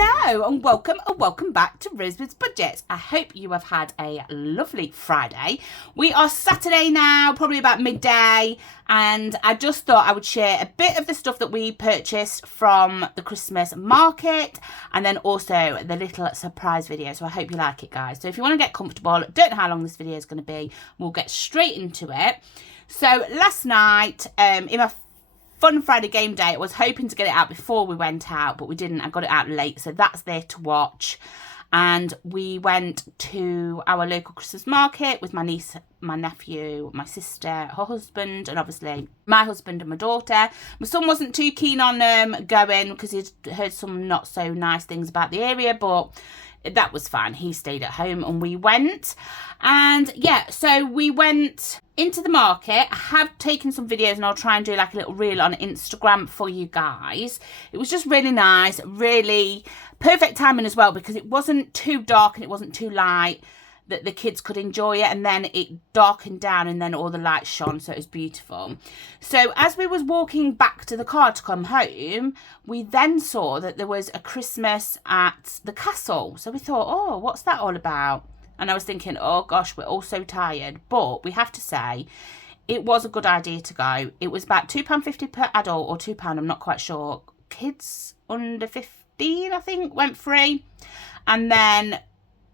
Hello and welcome back to Rosebud's Budgets. I hope you have had a lovely Friday. We are Saturday now, probably about midday, and I just thought I would share a bit of the stuff that we purchased from the Christmas market and then also the little surprise video. So I hope you like it, guys. So if you want to get comfortable, don't know how long this video is going to be, we'll get straight into it. So last night, in my Fun Friday game day, I was hoping to get it out before we went out, but we didn't. I got it out late, so that's there to watch. And we went to our local Christmas market with my niece, my nephew, my sister, her husband, and obviously my husband and my daughter. My son wasn't too keen on going because he'd heard some not so nice things about the area, but that was fine. He stayed at home and we went. And yeah, so we went into the market. I have taken some videos and I'll try and do like a little reel on Instagram for you guys. It was just really nice, really perfect timing as well, because it wasn't too dark and it wasn't too light, that the kids could enjoy it, and then it darkened down and then all the lights shone, so it was beautiful. So as we was walking back to the car to come home, we then saw that there was a Christmas at the castle. So we thought, oh, what's that all about? And I was thinking, oh gosh, we're all so tired. But we have to say, it was a good idea to go. It was about £2.50 per adult, or £2, I'm not quite sure. Kids under 15, I think, went free. And then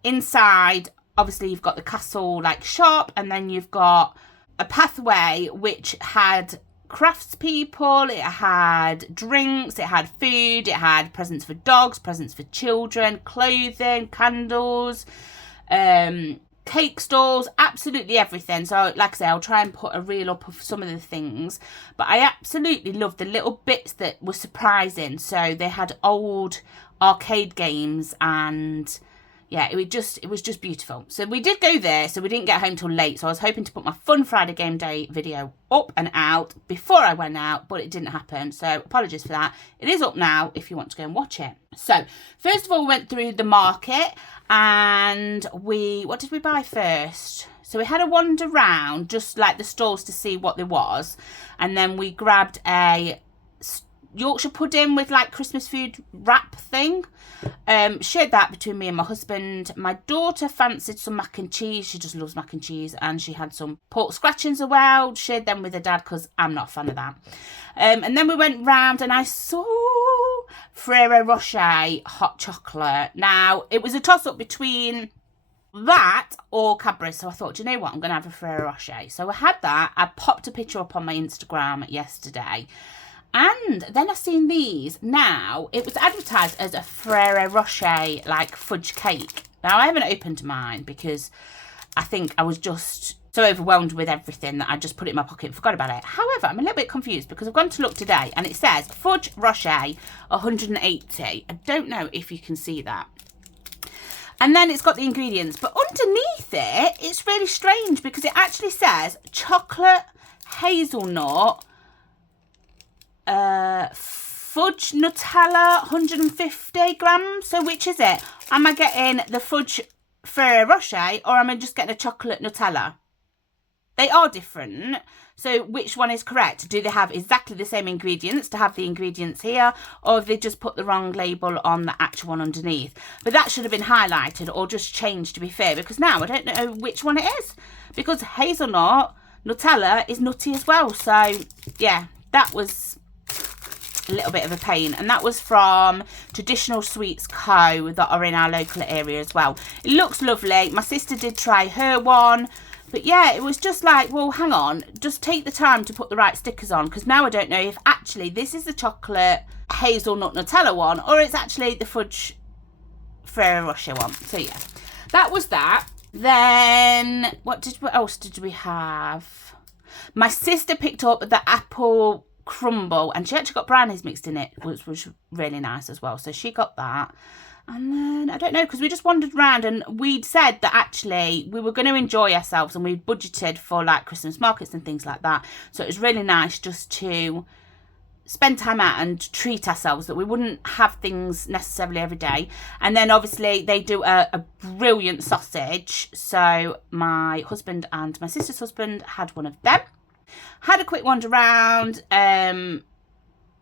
inside, obviously you've got the castle like shop, and then you've got a pathway which had craftspeople, it had drinks, it had food, it had presents for dogs, presents for children, clothing, candles, cake stalls, absolutely everything. So like I say, I'll try and put a reel up of some of the things, but I absolutely loved the little bits that were surprising. So they had old arcade games, and yeah, it was just beautiful. So we did go there, so we didn't get home till late. So I was hoping to put my Fun Friday game day video up and out before I went out, but it didn't happen. So apologies for that. It is up now if you want to go and watch it. So first of all, we went through the market, and what did we buy first? So we had a wander round, just like the stalls, to see what there was. And then we grabbed a Yorkshire pudding with like Christmas food wrap thing. Shared that between me and my husband. My daughter fancied some mac and cheese. She just loves mac and cheese, and she had some pork scratchings as well. Shared them with her dad because I'm not a fan of that. And then we went round and I saw Ferrero Rocher hot chocolate. Now, it was a toss-up between that or Cadbury, so I thought, do you know what, I'm going to have a Ferrero Rocher. So I had that. I popped a picture up on my Instagram yesterday. And then I seen these. Now, it was advertised as a Ferrero Rocher, like, fudge cake. Now, I haven't opened mine because I think I was just so overwhelmed with everything that I just put it in my pocket and forgot about it. However, I'm a little bit confused because I've gone to look today and it says Fudge Rocher 180. I don't know if you can see that. And then it's got the ingredients. But underneath it, it's really strange because it actually says chocolate hazelnut fudge Nutella 150 grams. So which is it? Am I getting the fudge Ferrero Rocher, or am I just getting a chocolate Nutella? They are different, so which one is correct? Do they have exactly the same ingredients to have the ingredients here, or have they just put the wrong label on the actual one underneath? But that should have been highlighted or just changed, to be fair, because now I don't know which one it is, because hazelnut Nutella is nutty as well. So yeah, that was a little bit of a pain, and that was from Traditional Sweets Co. that are in our local area as well. It looks lovely. My sister did try her one, but yeah, it was just like, well, hang on, just take the time to put the right stickers on, because now I don't know if actually this is the chocolate hazelnut Nutella one, or it's actually the fudge Ferrero Rocher one. So yeah, that was that. Then what else did we have? My sister picked up the apple crumble, and she actually got brownies mixed in it, which was really nice as well. So she got that. And then I don't know, because we just wandered around and we'd said that actually we were going to enjoy ourselves, and we'd budgeted for like Christmas markets and things like that. So it was really nice just to spend time out and treat ourselves, that we wouldn't have things necessarily every day. And then obviously they do a brilliant sausage. So my husband and my sister's husband had one of them. Had a quick wander around.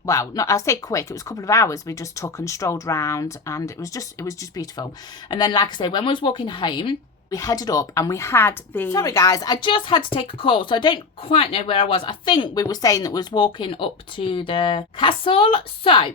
well, not, I'll say quick, it was a couple of hours we just took and strolled around, and it was just beautiful. And then, like I say, when we was walking home, we headed up and we had sorry guys, I just had to take a call, so I don't quite know where I was. I think we were saying that we was walking up to the castle. So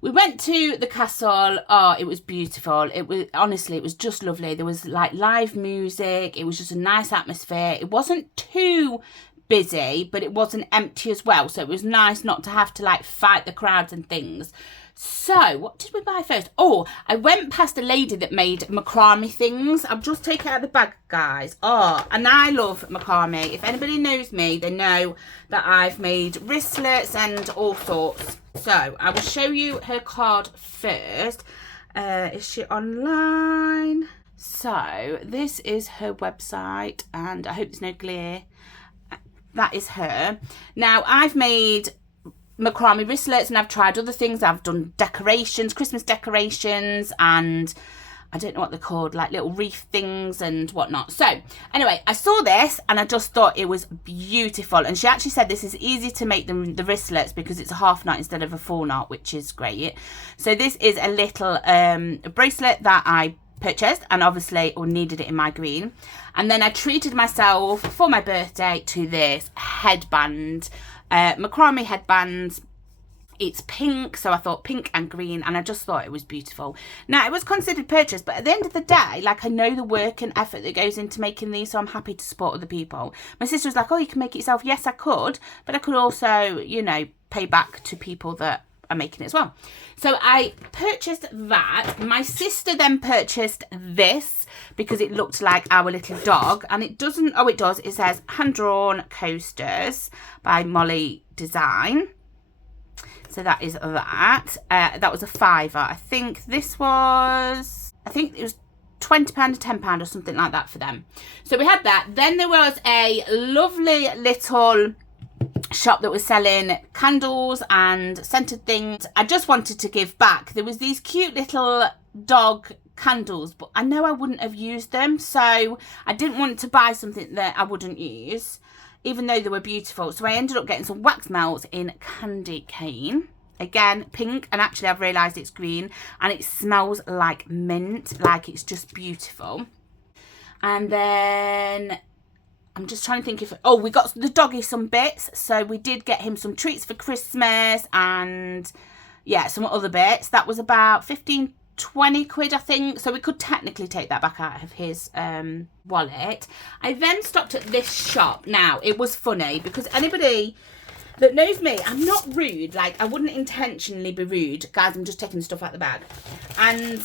we went to the castle. Oh, it was beautiful. It was, honestly, it was just lovely. There was like live music. It was just a nice atmosphere. It wasn't too busy, but it wasn't empty as well. So it was nice not to have to like fight the crowds and things. So what did we buy first? Oh, I went past a lady that made macrame things. I've just taken it out of the bag, guys. Oh, and I love macrame. If anybody knows me, they know that I've made wristlets and all sorts. So I will show you her card first. Is she online? So this is her website, and I hope there's no glare. That is her. Now, I've made macrame wristlets, and I've tried other things. I've done decorations, Christmas decorations, and I don't know what they're called, like little wreath things and whatnot. So anyway, I saw this and I just thought it was beautiful. And she actually said this is easy to make the wristlets because it's a half knot instead of a full knot, which is great. So this is a little bracelet that I purchased, and obviously needed it in my green. And then I treated myself for my birthday to this headband, macrame headbands. It's pink, so I thought pink and green, and I just thought it was beautiful. Now, it was considered purchase, but at the end of the day, like, I know the work and effort that goes into making these, so I'm happy to support other people. My sister was like, oh, you can make it yourself. Yes, I could, but I could also, you know, pay back to people that are making it as well. So I purchased that. My sister then purchased this because it looked like our little dog, and it doesn't, oh, it does. It says hand-drawn coasters by Molly Design. So that is that. That was a £5. I think this was, I think it was £20 or £10 or something like that for them. So we had that. Then there was a lovely little shop that was selling candles and scented things. I just wanted to give back. There was these cute little dog candles, but I know I wouldn't have used them, so I didn't want to buy something that I wouldn't use, even though they were beautiful. So I ended up getting some wax melts in candy cane. Again, pink, and actually I've realised it's green, and it smells like mint, like it's just beautiful. And then I'm just trying to think if, oh, we got the doggy some bits. So we did get him some treats for Christmas, and yeah, some other bits. That was about 15, 20 quid, I think. So we could technically take that back out of his wallet. I then stopped at this shop. Now, it was funny because anybody that knows me, I'm not rude. Like, I wouldn't intentionally be rude. Guys, I'm just taking the stuff out the bag. And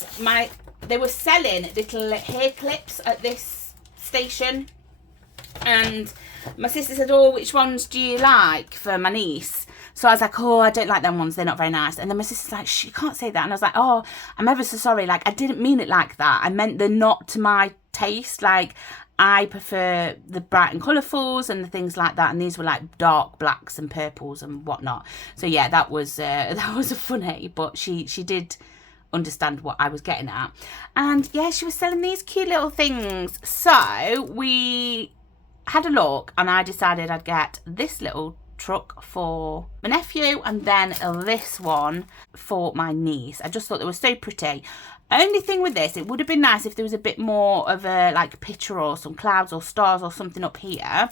they were selling little hair clips at this station. And my sister said, oh, which ones do you like for my niece? So I was like, oh, I don't like them ones. They're not very nice. And then my sister's like, shh, you can't say that. And I was like, oh, I'm ever so sorry. Like, I didn't mean it like that. I meant they're not to my taste. Like, I prefer the bright and colourfuls and the things like that. And these were like dark blacks and purples and whatnot. So yeah, that was a funny, but she did understand what I was getting at. And yeah, she was selling these cute little things. So we had a look, and I decided I'd get this little truck for my nephew, and then this one for my niece. I just thought they were so pretty. Only thing with this, it would have been nice if there was a bit more of a like picture or some clouds or stars or something up here,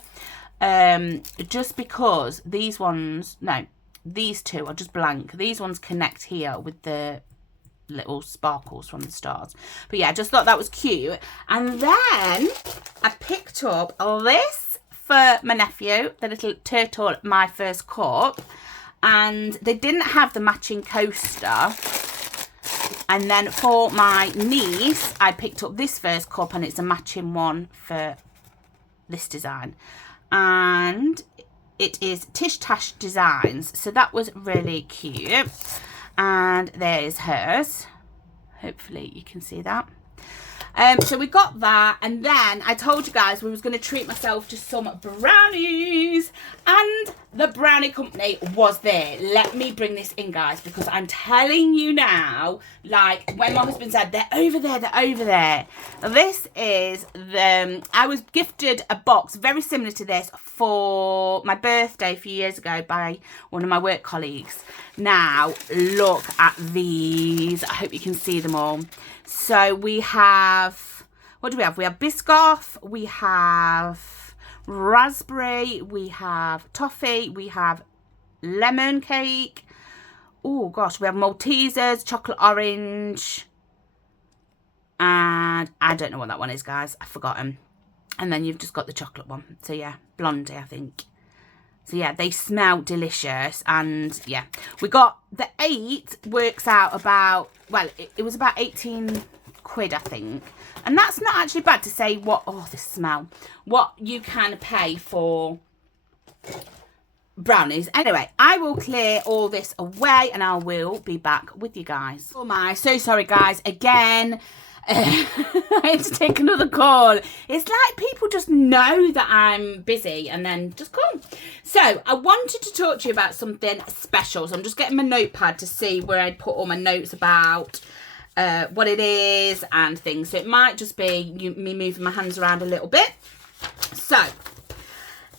just because these ones, no, these two are just blank. These ones connect here with the little sparkles from the stars. But yeah, I just thought that was cute. And then I picked up this for my nephew, the little turtle, my first cup, and they didn't have the matching coaster. And then for my niece, I picked up this first cup, and it's a matching one for this design, and it is Tish Tash Designs. So that was really cute. And there's hers. Hopefully you can see that. So we got that, and then I told you guys we was going to treat myself to some brownies, and the brownie company was there. Let me bring this in, guys, because I'm telling you now, like when my husband said they're over there, they're over there. This is I was gifted a box very similar to this for my birthday a few years ago by one of my work colleagues. Now, look at these. I hope you can see them all. So we have, what do we have? We have Biscoff, we have raspberry, we have toffee, we have lemon cake. Oh gosh, we have Maltesers, chocolate orange. And I don't know what that one is, guys. I've forgotten. And then you've just got the chocolate one. So yeah, blondie, I think. So yeah, they smell delicious. And yeah, we got the 8 works out about, well, it was about 18 quid, I think. And that's not actually bad to say what, oh, the smell, what you can pay for brownies. Anyway, I will clear all this away and I will be back with you guys. Oh my, so sorry guys, again. I had to take another call. It's like people just know that I'm busy and then just call. So I wanted to talk to you about something special. So I'm just getting my notepad to see where I'd put all my notes about what it is and things. So it might just be me moving my hands around a little bit. So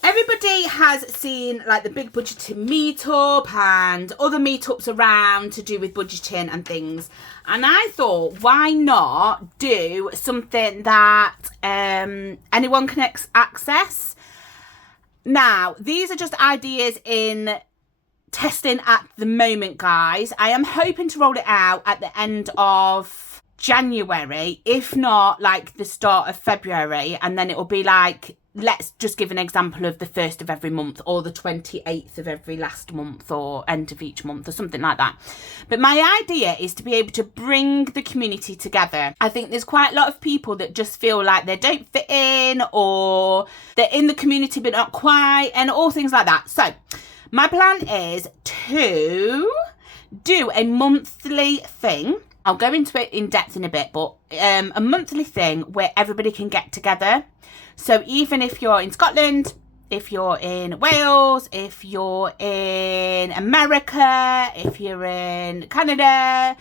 everybody has seen like the big budgeting meetup and other meetups around to do with budgeting and things. And I thought, why not do something that anyone can access? Now, these are just ideas in testing at the moment, guys. I am hoping to roll it out at the end of January, if not like the start of February. And then it will be like, let's just give an example of the 1st of every month or the 28th of every last month or end of each month or something like that. But my idea is to be able to bring the community together. I think there's quite a lot of people that just feel like they don't fit in or they're in the community but not quite and all things like that. So my plan is to do a monthly thing. I'll go into it in depth in a bit, but a monthly thing where everybody can get together. So even if you're in Scotland, if you're in Wales, if you're in America, if you're in Canada,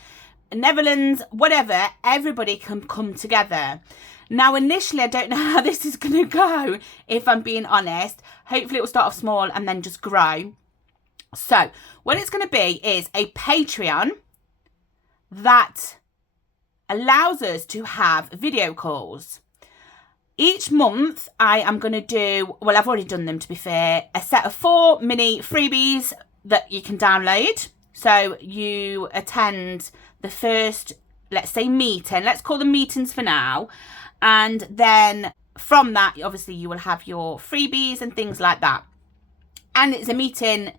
Netherlands, whatever, everybody can come together. Now, initially, I don't know how this is going to go, if I'm being honest. Hopefully, it will start off small and then just grow. So what it's going to be is a Patreon that allows us to have video calls. Each month, I am going to do, well, I've already done them to be fair, a set of 4 mini freebies that you can download. So you attend the first, let's say, meeting. Let's call them meetings for now. And then from that, obviously, you will have your freebies and things like that. And it's a meeting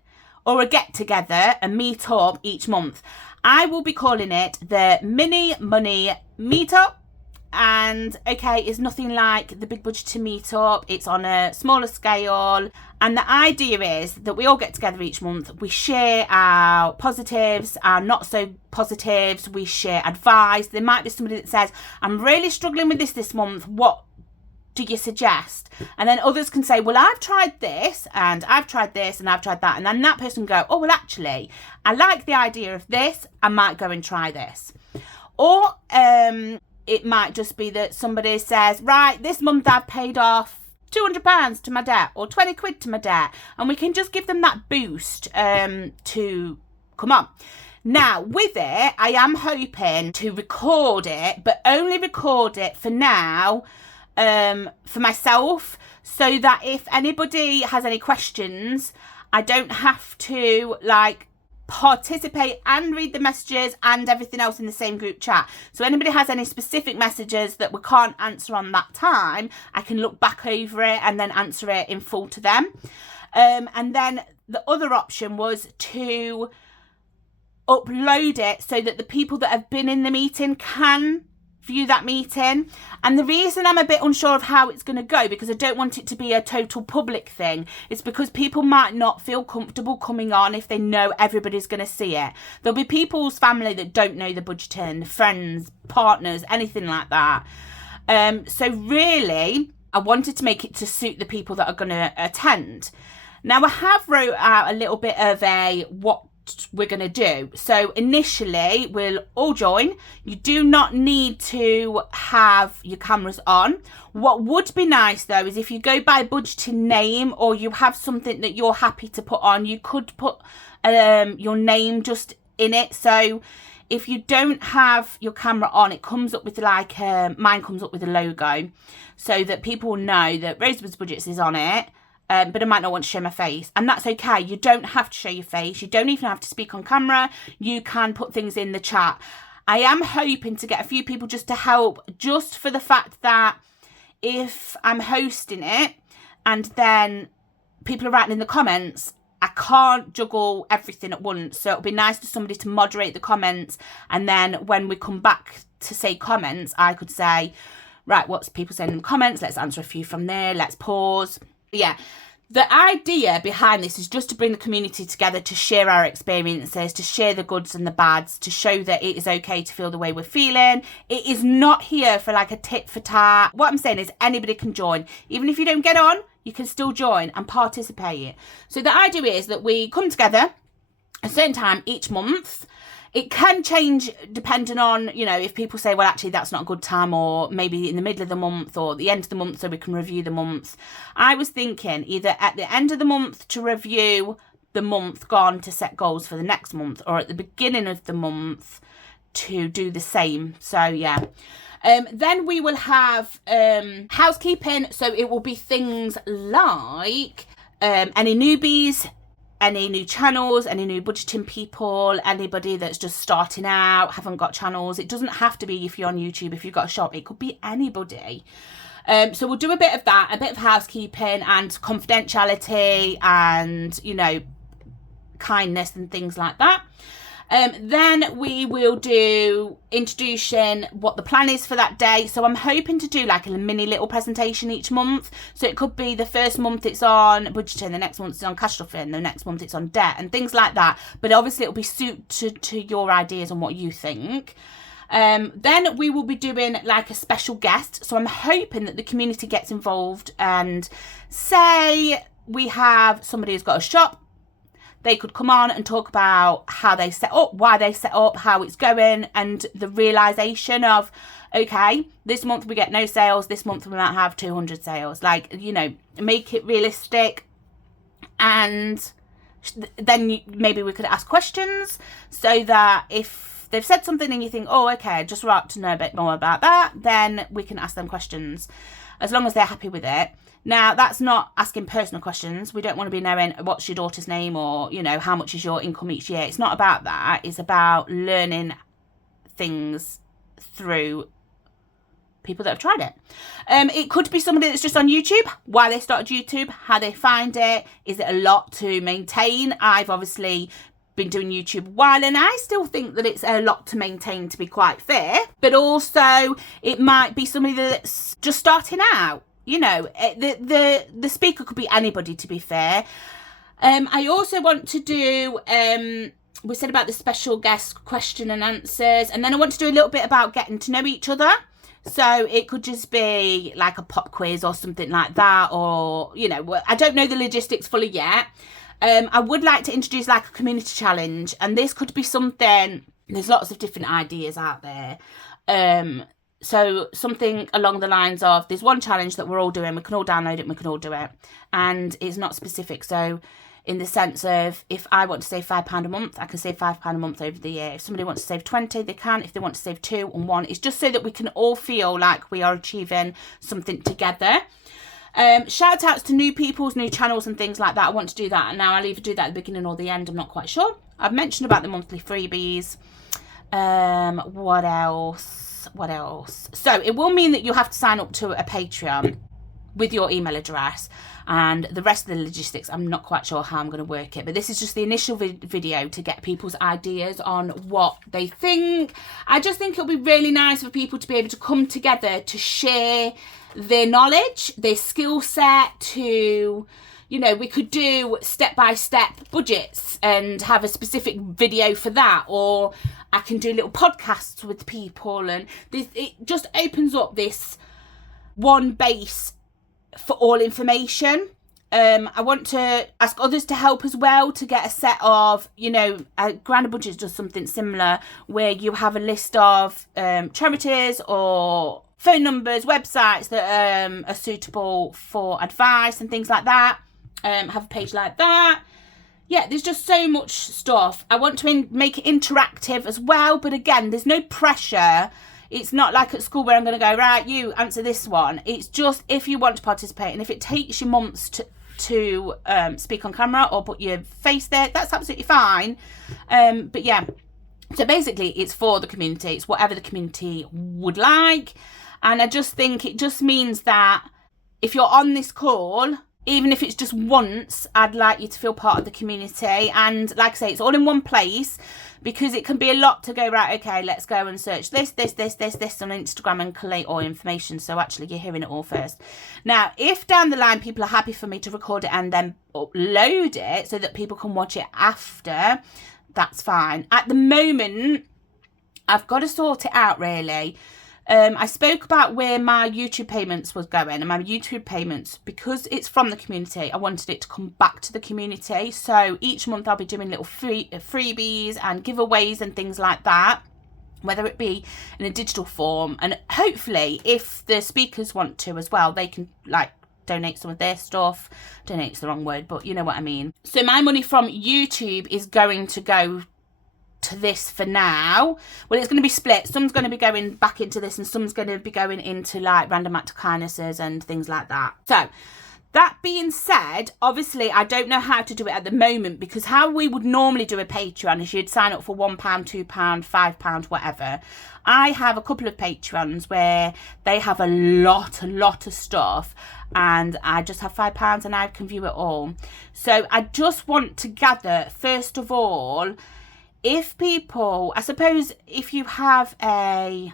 or a get-together, a meet-up each month. I will be calling it the Mini Money Meetup. And okay, it's nothing like the big budgeting meetup. It's on a smaller scale. And the idea is that we all get together each month. We share our positives, our not so positives. We share advice. There might be somebody that says, I'm really struggling with this month. What do you suggest? And then others can say, well, I've tried this and I've tried this and I've tried that. And then that person can go, oh, well, actually, I like the idea of this. I might go and try this. Or it might just be that somebody says, right, this month I've paid off £200 to my debt or 20 quid to my debt. And we can just give them that boost to come on. Now, with it, I am hoping to record it, but only record it for now for myself, so that if anybody has any questions, I don't have to like participate and read the messages and everything else in the same group chat. So anybody has any specific messages that we can't answer on that time, I can look back over it and then answer it in full to them. And then the other option was to upload it so that the people that have been in the meeting can view that meeting. And the reason I'm a bit unsure of how it's going to go, because I don't want it to be a total public thing, is because people might not feel comfortable coming on if they know everybody's going to see it. There'll be people's family that don't know the budgeting, friends, partners, anything like that. So really, I wanted to make it to suit the people that are going to attend. Now, I have wrote out a little bit of a what we're going to do. So initially we'll all join. You do not need to have your cameras on. What would be nice though is if you go by budgeting name, or you have something that you're happy to put on, you could put your name just in it. So if you don't have your camera on, it comes up with like mine comes up with a logo, so that people know that Rosebud's Budgets is on it. But I might not want to show my face, and that's okay. You don't have to show your face. You don't even have to speak on camera. You can put things in the chat. I am hoping to get a few people just to help, just for the fact that if I'm hosting it and then people are writing in the comments, I can't juggle everything at once. So it'll be nice for somebody to moderate the comments, and then when we come back to say comments, I could say, right, what's people saying in the comments? Let's answer a few from there. Let's pause. Yeah, the idea behind this is just to bring the community together, to share our experiences, to share the goods and the bads, to show that it is okay to feel the way we're feeling. It is not here for like a tit for tat. What I'm saying is anybody can join. Even if you don't get on, you can still join and participate. So the idea is that we come together a certain time each month. It can change depending on, you know, if people say, well, actually, that's not a good time, or maybe in the middle of the month or the end of the month, so we can review the month. I was thinking either at the end of the month to review the month gone to set goals for the next month, or at the beginning of the month to do the same. So, yeah. Then we will have housekeeping. So it will be things like any newbies, any new channels, any new budgeting people, anybody that's just starting out, haven't got channels. It doesn't have to be if you're on YouTube, if you've got a shop, it could be anybody. So we'll do a bit of that, a bit of housekeeping and confidentiality and, you know, kindness and things like that. Then we will do introducing what the plan is for that day. So I'm hoping to do like a mini little presentation each month. So it could be the first month it's on budgeting, the next month it's on cash stuffing, the next month it's on debt and things like that. But obviously it'll be suited to your ideas and what you think. Then we will be doing like a special guest. So I'm hoping that the community gets involved, and say we have somebody who's got a shop. They could come on and talk about how they set up, why they set up, how it's going, and the realization of, okay, this month we get no sales, this month we might have 200 sales. Like, you know, make it realistic. And then maybe we could ask questions, so that if they've said something and you think, oh, okay, I'd just like to know a bit more about that, then we can ask them questions, as long as they're happy with it. Now, that's not asking personal questions. We don't want to be knowing what's your daughter's name, or, you know, how much is your income each year. It's not about that. It's about learning things through people that have tried it. It could be somebody that's just on YouTube, why they started YouTube, how they find it. Is it a lot to maintain? I've obviously been doing YouTube a while, and I still think that it's a lot to maintain, to be quite fair. But also, it might be somebody that's just starting out. You know, the speaker could be anybody, to be fair. I also want to do, we said about the special guest question and answers. And then I want to do a little bit about getting to know each other. So it could just be like a pop quiz or something like that. Or, you know, I don't know the logistics fully yet. I would like to introduce like a community challenge. And this could be something, there's lots of different ideas out there. So something along the lines of, there's one challenge that we're all doing, we can all download it and we can all do it. And it's not specific. So in the sense of, if I want to save £5 a month, I can save £5 a month over the year. If somebody wants to save 20, they can. If they want to save 2 and 1, it's just so that we can all feel like we are achieving something together. Shout outs to new people's new channels and things like that. I want to do that. And now I'll either do that at the beginning or the end. I'm not quite sure. I've mentioned about the monthly freebies. What else? So it will mean that you'll have to sign up to a Patreon with your email address, and the rest of the logistics, I'm not quite sure how I'm going to work it, but this is just the initial video to get people's ideas on what they think. I just think it'll be really nice for people to be able to come together to share their knowledge, their skill set, to, you know, we could do step-by-step budgets and have a specific video for that, or I can do little podcasts with people, and this, it just opens up this one base for all information. I want to ask others to help as well, to get a set of, you know, Grinder Budgets does something similar where you have a list of charities or phone numbers, websites that are suitable for advice and things like that. Have a page like that. Yeah, there's just so much stuff. I want to make it interactive as well, but again, there's no pressure. It's not like at school where I'm going to go, right, you answer this one. It's just if you want to participate, and if it takes you months to speak on camera or put your face there, that's absolutely fine. But yeah, so basically it's for the community. It's whatever the community would like. And I just think it just means that if you're on this call, even if it's just once, I'd like you to feel part of the community. And like I say, it's all in one place, because it can be a lot to go, right, okay, let's go and search this on Instagram and collate all information. So actually you're hearing it all first. Now, if down the line people are happy for me to record it and then upload it so that people can watch it after, that's fine. At the moment, I've got to sort it out, really. I spoke about where my YouTube payments was going, and my YouTube payments, because it's from the community, I wanted it to come back to the community. So each month I'll be doing little freebies and giveaways and things like that, whether it be in a digital form, and hopefully if the speakers want to as well, they can like donate some of their stuff. Donate's the wrong word, but you know what I mean. So my money from YouTube is going to go to this for now. Well, it's going to be split. Some's going to be going back into this, and some's going to be going into like random act of kindnesses and things like that. So that being said, obviously I don't know how to do it at the moment, because how we would normally do a Patreon is you'd sign up for £1, £2, £5, whatever. I have a couple of Patreons where they have a lot of stuff, and I just have £5 and I can view it all. So I just want to gather, first of all, if people, I suppose if you have a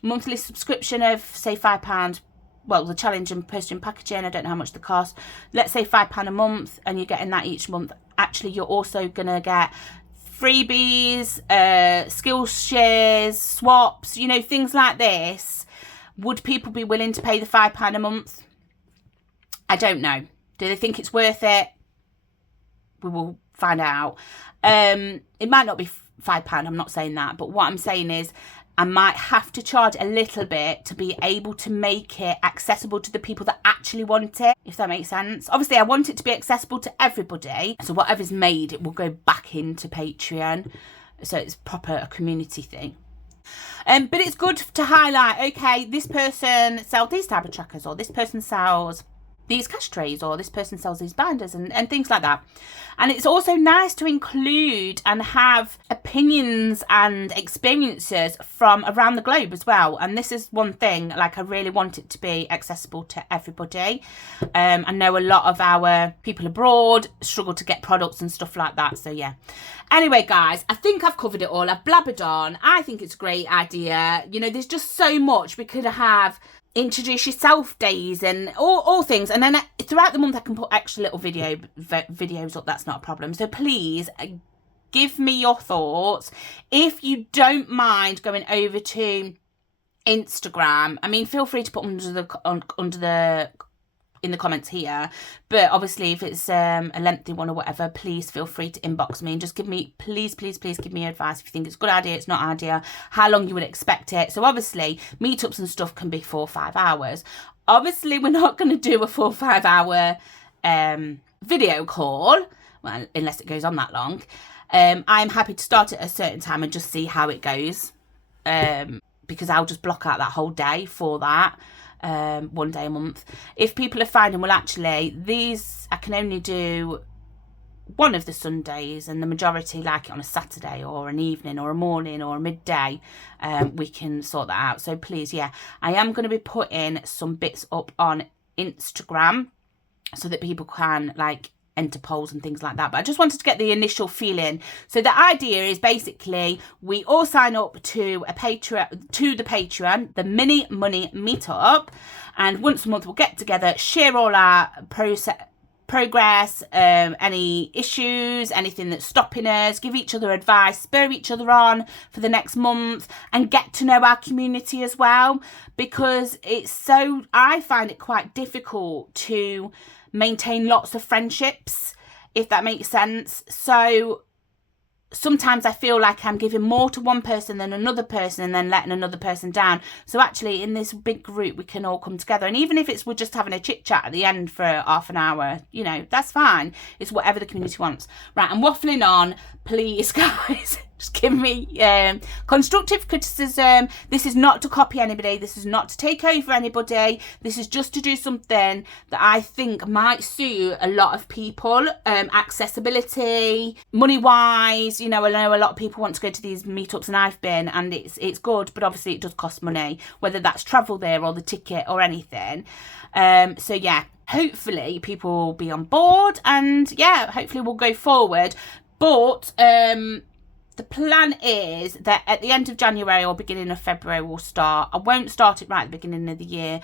monthly subscription of, say, £5, well, the challenge and postage packaging, I don't know how much they cost, let's say £5 a month, and you're getting that each month, actually you're also going to get freebies, skills shares, swaps, you know, things like this. Would people be willing to pay the £5 a month? I don't know. Do they think it's worth it? We will find out. It might not be £5, I'm not saying that, but what I'm saying is I might have to charge a little bit to be able to make it accessible to the people that actually want it, if that makes sense. Obviously I want it to be accessible to everybody, so whatever's made, it will go back into Patreon, so it's proper a community thing. But it's good to highlight, okay, this person sells these type of trackers, or this person sells these cash trays, or this person sells these binders, and things like that. And it's also nice to include and have opinions and experiences from around the globe as well. And this is one thing, like I really want it to be accessible to everybody. I know a lot of our people abroad struggle to get products and stuff like that, so yeah. Anyway guys, I think I've covered it all. I've blabbered on. I think it's a great idea. You know, there's just so much. We could have introduce yourself days and all things, and then throughout the month I can put extra little videos up. That's not a problem. So please give me your thoughts. If you don't mind going over to Instagram, I mean, feel free to put them in the comments here, but obviously if it's a lengthy one or whatever, please feel free to inbox me and just give me, please give me advice if you think it's a good idea, it's not an idea, how long you would expect it. So obviously meetups and stuff can be 4 or 5 hours. Obviously we're not going to do a 4 or 5 hour video call, well, unless it goes on that long. I'm happy to start at a certain time and just see how it goes, because I'll just block out that whole day for that. 1 day a month. If people are finding, well, actually these I can only do one of the Sundays and the majority like it on a Saturday or an evening or a morning or a midday, we can sort that out. So please, yeah, I am going to be putting some bits up on Instagram so that people can like enter polls and things like that, but I just wanted to get the initial feeling. So the idea is basically we all sign up to the Patreon, the Mini Money Meetup, and once a month we'll get together, share all our progress, any issues, anything that's stopping us, give each other advice, spur each other on for the next month, and get to know our community as well, because it's so, I find it quite difficult to maintain lots of friendships, if that makes sense. So sometimes I feel like I'm giving more to one person than another person and then letting another person down. So actually in this big group, we can all come together. And even if we're just having a chit chat at the end for half an hour, you know, that's fine. It's whatever the community wants. Right, I'm waffling on. Please, guys, just give me constructive criticism. This is not to copy anybody. This is not to take over anybody. This is just to do something that I think might suit a lot of people. Accessibility, money-wise, you know, I know a lot of people want to go to these meetups, and I've been, and it's good, but obviously it does cost money, whether that's travel there or the ticket or anything. So yeah, hopefully people will be on board, and yeah, hopefully we'll go forward. But the plan is that at the end of January or beginning of February we'll start. I won't start it right at the beginning of the year,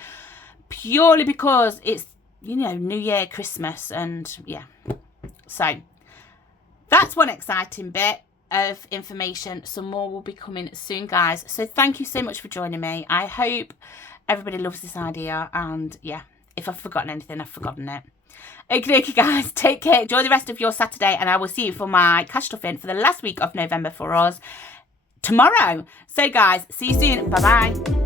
purely because it's, you know, New Year, Christmas, and yeah. So that's one exciting bit of information. Some more will be coming soon, guys. So thank you so much for joining me. I hope everybody loves this idea, and yeah, if I've forgotten anything, I've forgotten it. Okay, guys, take care. Enjoy the rest of your Saturday, and I will see you for my cash stuffing for the last week of November for us tomorrow. So, guys, see you soon. Bye-bye.